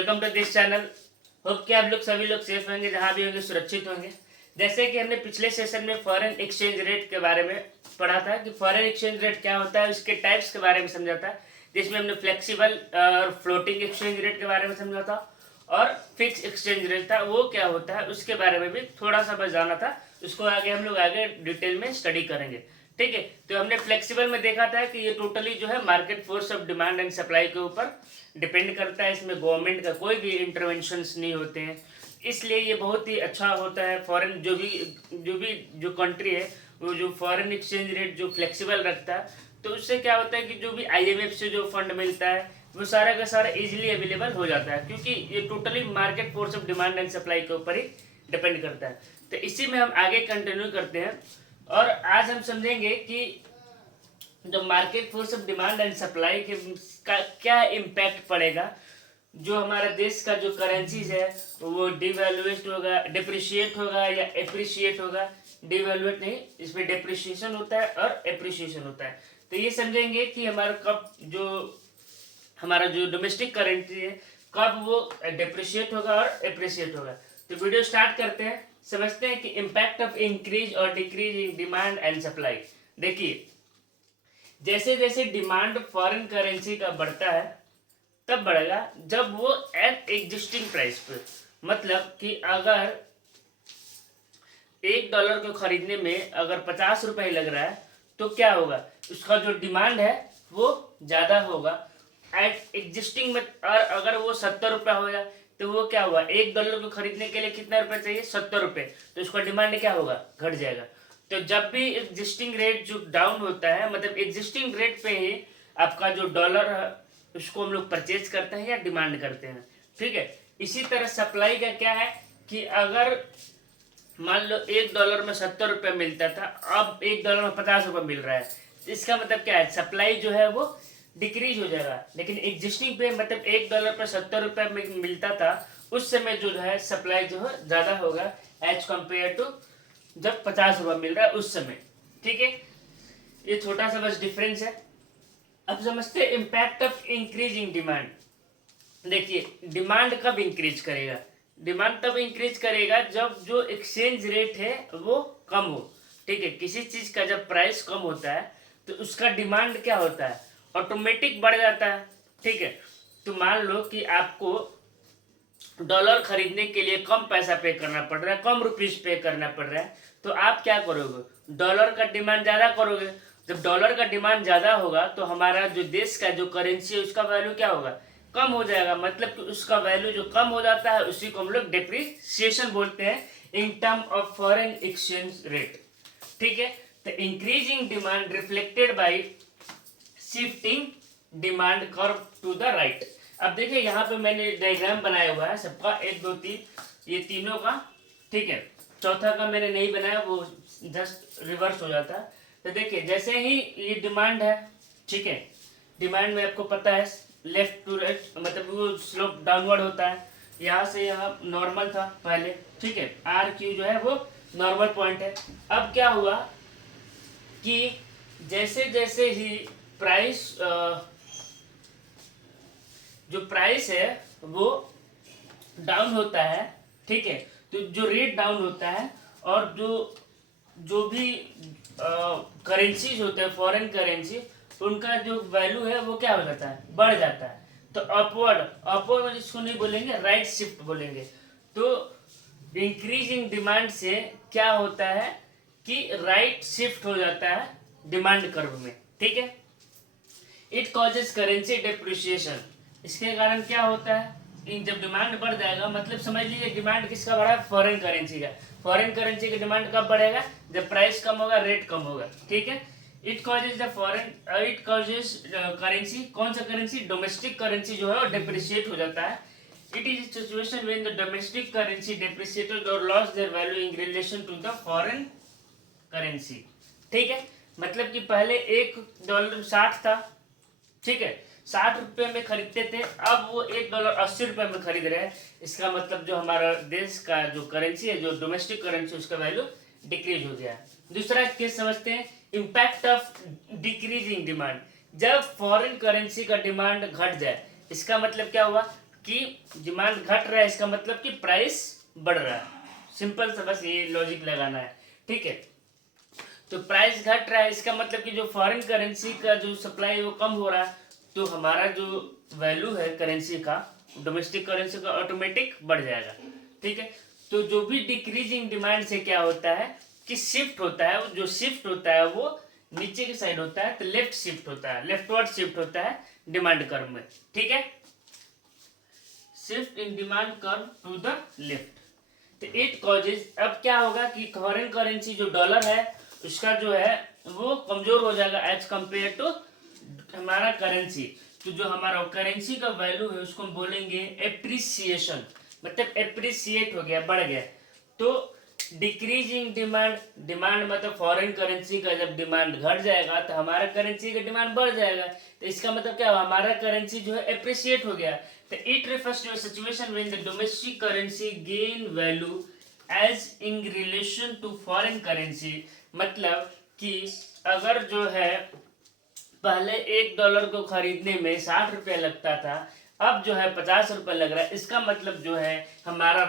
Welcome to this channel. Hope कि आप लोग सभी लोग सेफ होंगे, जहाँ भी होंगे सुरक्षित होंगे। जैसे कि हमने पिछले सेशन में फॉरेन एक्सचेंज रेट के बारे में पढ़ा था कि फॉरेन एक्सचेंज रेट क्या होता है, उसके टाइप्स के बारे में समझा था, जिसमें हमने फ्लेक्सिबल और फ्लोटिंग एक्सचेंज रेट के बारे में समझा था और फिक्स एक्सचेंज रेट था वो क्या होता है उसके बारे में भी थोड़ा सा बस जाना था। उसको आगे हम लोग आगे डिटेल में स्टडी करेंगे। ठीक है, तो हमने फ्लेक्सिबल में देखा था कि ये टोटली जो है market force of demand and supply के ऊपर डिपेंड करता है। इसमें गवर्नमेंट का कोई भी इंटरवेंशंस नहीं होते हैं, इसलिए ये बहुत ही अच्छा होता है। फॉरेन जो कंट्री है वो जो फॉरेन एक्सचेंज रेट जो फ्लेक्सिबल रखता है, तो उससे क्या होता है कि जो भी आईएमएफ से जो फंड मिलता है वो सारा का सारा इजीली अवेलेबल हो जाता है, क्योंकि ये totally market force of demand and supply के ऊपर ही डिपेंड करता है। तो इसी में हम आगे कंटिन्यू करते हैं और आज हम समझेंगे कि जो market force of demand and supply के का क्या इम्पैक्ट पड़ेगा। जो हमारा देश का जो करेंसीज है वो डिवैल्यूएट होगा, डिप्रिशिएट होगा या एप्रिशिएट होगा। डिवैल्यूएट नहीं, इसमें डिप्रिशिएशन होता है और एप्रिशिएशन होता है। तो ये समझेंगे कि हमारा जो डोमेस्टिक करेंसी है कब वो डिप्रिशिएट होगा और एप्रिशिएट होगा। तो वीडियो स्टार्ट करते हैं, समझते हैं कि इम्पैक्ट ऑफ इंक्रीज और decrease in demand and supply. देखिए, जैसे जैसे डिमांड फॉरेन करेंसी का बढ़ता है तब बढ़ेगा जब वो एट एग्जिस्टिंग प्राइस पे, मतलब कि अगर $1 को खरीदने में अगर 50 रुपए लग रहा है तो क्या होगा, उसका जो डिमांड है वो ज़्यादा होगा एट एग्जिस्टिंग में। और अगर वो 70 रुपये हो जाए तो वो क्या हुआ, $1 को खरीदने के लिए कितना रुपए चाहिए, 70 रुपये, तो उसका डिमांड क्या होगा, घट जाएगा। तो जब भी एग्जिस्टिंग रेट जो डाउन होता है, मतलब एग्जिस्टिंग रेट पे ही आपका जो डॉलर है उसको हम लोग परचेज करते हैं या डिमांड करते हैं। ठीक है, इसी तरह सप्लाई का क्या है कि अगर मान लो $1 में 70 रुपये मिलता था, अब $1 में 50 रुपये मिल रहा है, तो इसका मतलब क्या है, सप्लाई जो है वो डिक्रीज हो जाएगा। लेकिन एग्जिस्टिंग पे मतलब $1 पे 70 रुपये मिलता था, उस समय जो है सप्लाई जो है ज़्यादा होगा एज कम्पेयर टू जब 50 रुपये मिल रहा है उस समय। ठीक है, ये छोटा सा बस डिफरेंस है। अब समझते हैं इम्पैक्ट ऑफ इंक्रीजिंग डिमांड। देखिए, डिमांड कब इंक्रीज करेगा, डिमांड तब इंक्रीज करेगा जब जो एक्सचेंज रेट है वो कम हो। ठीक है, किसी चीज का जब प्राइस कम होता है तो उसका डिमांड क्या होता है, ऑटोमेटिक बढ़ जाता है। ठीक है, तो मान लो कि आपको डॉलर खरीदने के लिए कम पैसा पे करना पड़ रहा है, कम रुपीज पे करना पड़ रहा है, तो आप क्या करोगे, डॉलर का डिमांड ज़्यादा करोगे। जब डॉलर का डिमांड ज़्यादा होगा तो हमारा जो देश का जो करेंसी है उसका वैल्यू क्या होगा, कम हो जाएगा। मतलब कि उसका वैल्यू जो कम हो जाता है उसी को हम लोग डिप्रिसिएशन बोलते हैं in term of foreign exchange rate. ठीक है, तो increasing demand reflected by shifting demand curve to the right. अब देखिए, यहाँ पे मैंने डायग्राम बनाया हुआ है सबका, 1 2 3, ये तीनों का। ठीक है, चौथा का मैंने नहीं बनाया, वो जस्ट रिवर्स हो जाता है। तो देखिए, जैसे ही ये डिमांड है, ठीक है, डिमांड में आपको पता है लेफ्ट टू राइट, मतलब वो स्लोप डाउनवर्ड होता है। यहाँ से यहाँ नॉर्मल था पहले, ठीक है, आर क्यू जो है वो नॉर्मल पॉइंट है। अब क्या हुआ कि जैसे जैसे ही प्राइस जो प्राइस है वो डाउन होता है, ठीक है, तो जो रेट डाउन होता है और जो भी करेंसीज होते हैं फॉरेन करेंसी, उनका जो वैल्यू है वो क्या हो जाता है, बढ़ जाता है। तो अपवर्ड इसको नहीं बोलेंगे, राइट शिफ्ट बोलेंगे। तो इंक्रीजिंग डिमांड से क्या होता है कि राइट शिफ्ट हो जाता है डिमांड कर्व में। ठीक है, इट कॉजेज करेंसी डेप्रिसिएशन। इसके कारण क्या होता है, जब डिमांड बढ़ जाएगा, मतलब समझ लीजिए डिमांड किसका बढ़ा है, फॉरेन करेंसी का। फॉरेन करेंसी का डिमांड कब बढ़ेगा, जब प्राइस कम होगा, रेट कम होगा। ठीक है, इट कॉजेज करेंसी, कौन सा करेंसी, डोमेस्टिक करेंसी जो है वो डिप्रिशिएट हो जाता है। It is situation when the domestic currency depreciated और lost their value in relation to the foreign currency. ठीक है, मतलब कि पहले $1 60 था, ठीक है, 60 रुपये में खरीदते थे, अब वो $1 80 रुपये में खरीद रहे हैं। इसका मतलब जो हमारा देश का जो करेंसी है, जो डोमेस्टिक करेंसी, उसका वैल्यू डिक्रीज हो गया। दूसरा केस समझते हैं, इम्पैक्ट ऑफ डिक्रीजिंग डिमांड। जब फॉरेन करेंसी का डिमांड घट जाए, इसका मतलब क्या हुआ, कि डिमांड घट रहा है, इसका मतलब कि प्राइस बढ़ रहा है। सिंपल सा बस ये लॉजिक लगाना है, ठीक है। तो प्राइस घट रहा है, इसका मतलब कि जो फॉरेन करेंसी का जो सप्लाई है वो कम हो रहा है, तो हमारा जो वैल्यू है करेंसी का, डोमेस्टिक करेंसी का, ऑटोमेटिक बढ़ जाएगा, ठीक है। तो जो भी डिक्रीजिंग डिमांड से क्या होता है कि शिफ्ट होता है, जो शिफ्ट होता है वो नीचे की साइड होता है, तो लेफ्ट शिफ्ट होता है, लेफ्टवर्ड शिफ्ट होता है डिमांड कर्व में, ठीक है। Shift in demand curve to the left, तो इट कॉजेज, अब क्या होगा कि फॉरेन करेंसी जो डॉलर है उसका जो है वो कमजोर हो जाएगा एज कंपेयर टू हमारा करेंसी। तो जो हमारा करेंसी का वैल्यू है उसको हम बोलेंगे एप्रिसिएशन, मतलब एप्रिसिएट हो गया, बढ़ गया। तो डिक्रीजिंग डिमांड, डिमांड मतलब फॉरेन करेंसी का जब डिमांड घट जाएगा तो हमारा करेंसी का डिमांड बढ़ जाएगा, तो इसका मतलब क्या हुआ, हमारा करेंसी जो है एप्रिसिएट हो गया। तो it refers to a situation when the domestic currency gain value as in relation to foreign currency, मतलब कि अगर जो है पहले $1 को खरीदने में 60 रुपये लगता था, अब जो है 50 रुपये लग रहा है, इसका मतलब जो है हमारा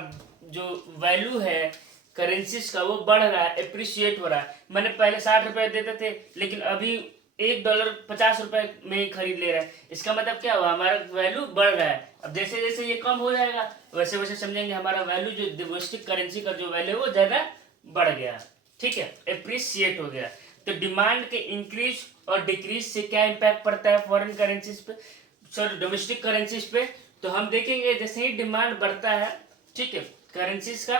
जो वैल्यू है करेंसीज का वो बढ़ रहा है, एप्रिशिएट हो रहा है। मैंने पहले 60 रुपये देते थे लेकिन अभी $1 50 रुपये में ही खरीद ले रहा है, इसका मतलब क्या हुआ, हमारा वैल्यू बढ़ रहा है। अब जैसे जैसे ये कम हो जाएगा वैसे वैसे समझेंगे हमारा वैल्यू जो डोमेस्टिक करेंसी का जो वैल्यू है वो ज़्यादा बढ़ गया, ठीक है, एप्रिशिएट हो गया। तो डिमांड के इंक्रीज और डिक्रीज से क्या इम्पैक्ट पड़ता है फॉरेन करेंसीज पे, सॉरी डोमेस्टिक करेंसीज पे। तो हम देखेंगे जैसे ही डिमांड बढ़ता है, ठीक है, करेंसीज का,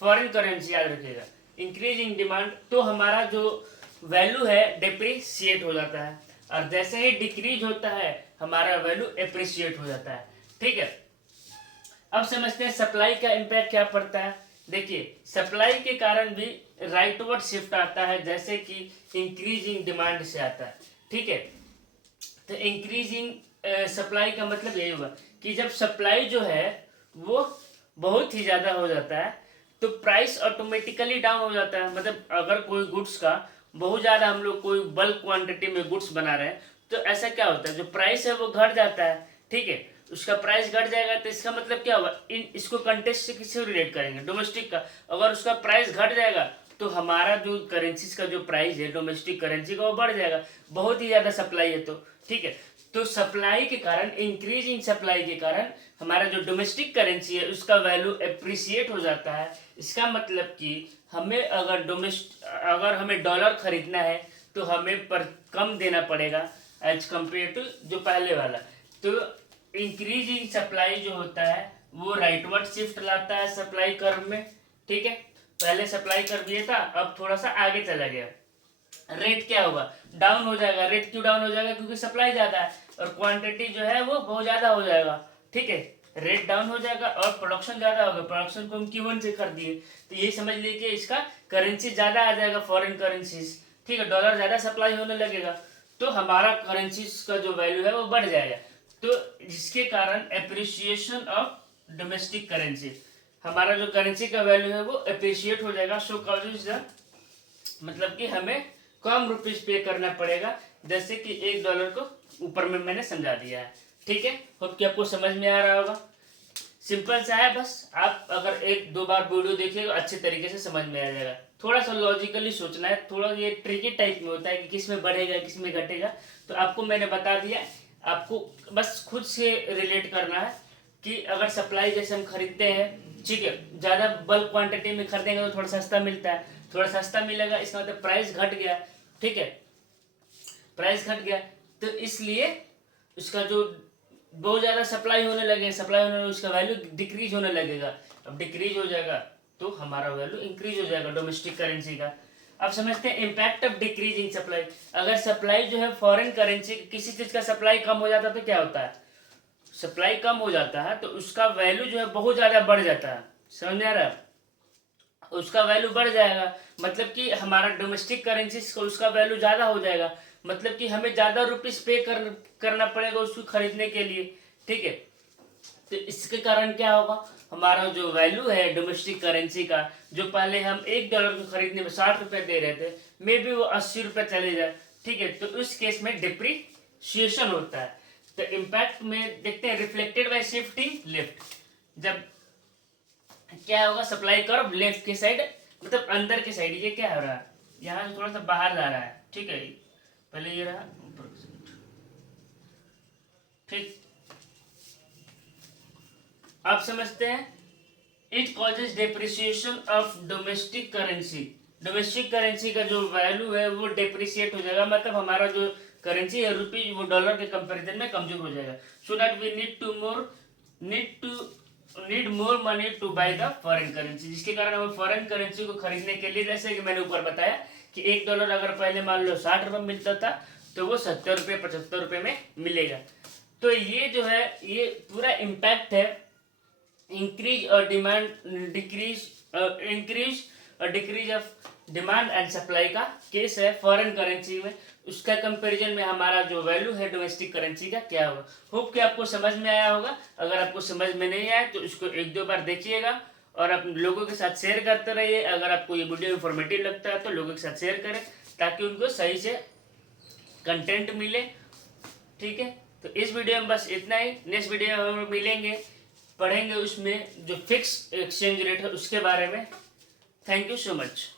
फॉरेन करेंसी याद रखिएगा, इंक्रीजिंग डिमांड, तो हमारा जो वैल्यू है डिप्रिशिएट हो जाता है, और जैसे ही डिक्रीज होता है हमारा वैल्यू एप्रिशिएट हो जाता है, ठीक है। अब समझते हैं सप्लाई का इम्पैक्ट क्या पड़ता है। देखिए सप्लाई के कारण भी राइटवर्ड शिफ्ट आता है, जैसे कि इंक्रीजिंग डिमांड से आता है, ठीक है। तो इंक्रीजिंग सप्लाई का मतलब यही होगा कि जब सप्लाई जो है वो बहुत ही ज़्यादा हो जाता है तो प्राइस ऑटोमेटिकली डाउन हो जाता है। मतलब अगर कोई गुड्स का बहुत ज़्यादा हम लोग कोई बल्क क्वांटिटी में गुड्स बना रहे हैं तो ऐसा क्या होता है, जो प्राइस है वो घट जाता है, ठीक है, उसका प्राइस घट जाएगा। तो इसका मतलब क्या होगा, इसको कंटेस्ट से किससे रिलेट करेंगे, डोमेस्टिक का। अगर उसका प्राइस घट जाएगा तो हमारा जो करेंसीज का जो प्राइस है डोमेस्टिक करेंसी का वो बढ़ जाएगा, बहुत ही ज़्यादा सप्लाई है तो, ठीक है। तो सप्लाई के कारण, इंक्रीज इन सप्लाई के कारण हमारा जो डोमेस्टिक करेंसी है उसका वैल्यू एप्रिसिएट हो जाता है। इसका मतलब कि हमें अगर हमें डॉलर खरीदना है तो हमें पर कम देना पड़ेगा एज कम्पेयर टू जो पहले वाला। तो इंक्रीजिंग सप्लाई जो होता है वो राइटवर्ड शिफ्ट लाता है सप्लाई कर्व में, ठीक है। पहले सप्लाई कर्व ये था, अब थोड़ा सा आगे चला गया, रेट क्या होगा, डाउन हो जाएगा। रेट क्यों डाउन हो जाएगा, क्योंकि सप्लाई ज़्यादा है और क्वांटिटी जो है वो बहुत ज़्यादा हो जाएगा, ठीक है। रेट डाउन हो जाएगा और प्रोडक्शन ज़्यादा होगा, प्रोडक्शन को हम Q1 से खरीदिए, तो ये समझ लीजिए इसका करेंसी ज़्यादा आ जाएगा, फॉरेन करेंसीज, ठीक है। डॉलर ज़्यादा सप्लाई होने लगेगा तो हमारा करेंसीज का जो वैल्यू है वो बढ़ जाएगा। तो जिसके कारण एप्रिसिएशन ऑफ डोमेस्टिक करेंसी, हमारा जो करेंसी का वैल्यू है वो अप्रिशिएट हो जाएगा। सो कॉजेज द, मतलब कि हमें कम रुपीज पे करना पड़ेगा, जैसे कि $1 को ऊपर में मैंने समझा दिया है, ठीक है। होप कि आपको समझ में आ रहा होगा, सिंपल सा है, बस आप अगर 1-2 बार वीडियो देखिएगा अच्छे तरीके से समझ में आ जाएगा। थोड़ा सा लॉजिकली सोचना है, थोड़ा ये ट्रिकी टाइप में होता है कि किस में बढ़ेगा किस में घटेगा, तो आपको मैंने बता दिया। आपको बस खुद से रिलेट करना है कि अगर सप्लाई जैसे हम खरीदते हैं, ठीक है, ज़्यादा बल्क क्वांटिटी में खरीदेंगे तो थोड़ा सस्ता मिलता है, थोड़ा सस्ता मिलेगा इसका मतलब प्राइस घट गया, ठीक है, प्राइस घट गया तो इसलिए उसका जो बहुत ज़्यादा सप्लाई होने लगे, सप्लाई होने लगे उसका वैल्यू डिक्रीज होने लगेगा। अब डिक्रीज हो जाएगा तो हमारा वैल्यू इंक्रीज हो जाएगा डोमेस्टिक करेंसी का। अब समझते हैं इम्पैक्ट ऑफ डिक्रीजिंग सप्लाई। अगर सप्लाई जो है फॉरेन करेंसी किसी चीज़ का सप्लाई कम हो जाता है तो क्या होता है, सप्लाई कम हो जाता है तो उसका वैल्यू जो है बहुत ज़्यादा बढ़ जाता है, समझ में आ रहा है, उसका वैल्यू बढ़ जाएगा। मतलब कि हमारा डोमेस्टिक करेंसी को उसका वैल्यू ज़्यादा हो जाएगा, मतलब कि हमें ज़्यादा रुपीस पे करना पड़ेगा उसको खरीदने के लिए, ठीक है। तो इसके कारण क्या होगा, हमारा जो वैल्यू है डोमेस्टिक करेंसी का, जो पहले हम $1 को खरीदने में 60 रुपये दे रहे थे, मे बी वो 80 रुपये चले जाए, ठीक है। तो उस केस में डिप्रिसिएशन होता है। तो इम्पैक्ट में देखते हैं रिफ्लेक्टेड बाय शिफ्टिंग लेफ्ट, जब क्या होगा सप्लाई कर्व लेफ्ट की साइड मतलब अंदर की साइड, ये क्या हो रहा है यहाँ से थोड़ा सा बाहर जा रहा है, ठीक है, पहले ये रहा ऊपर की साइड, ठीक। आप समझते हैं it causes depreciation of domestic currency, domestic currency का जो वैल्यू है वो डेप्रिसिएट हो जाएगा, मतलब हमारा जो करेंसी है रुपीज वो डॉलर के कंपैरिजन में कमजोर हो जाएगा। So that we need more money to buy the foreign currency, जिसके कारण हमें फॉरेन करेंसी को खरीदने के लिए, जैसे कि मैंने ऊपर बताया कि $1 अगर पहले मान लो 60 रुपये मिलता था तो वो 70 रुपये 75 रुपये में मिलेगा। तो ये जो है ये पूरा इम्पैक्ट है इंक्रीज और demand decrease decrease of demand and supply का केस है फॉरेन करेंसी में, उसका कंपैरिजन में हमारा जो वैल्यू है डोमेस्टिक करेंसी का क्या होगा। होप कि आपको समझ में आया होगा, अगर आपको समझ में नहीं आया तो इसको 1-2 बार देखिएगा और आप लोगों के साथ शेयर करते रहिए। अगर आपको ये वीडियो इन्फॉर्मेटिव लगता है तो लोगों के साथ शेयर करें ताकि उनको सही से कंटेंट मिले, ठीक है। तो इस वीडियो में बस इतना ही, नेक्स्ट वीडियो में हम मिलेंगे, पढ़ेंगे उसमें जो फिक्स एक्सचेंज रेट है उसके बारे में। Thank you so much.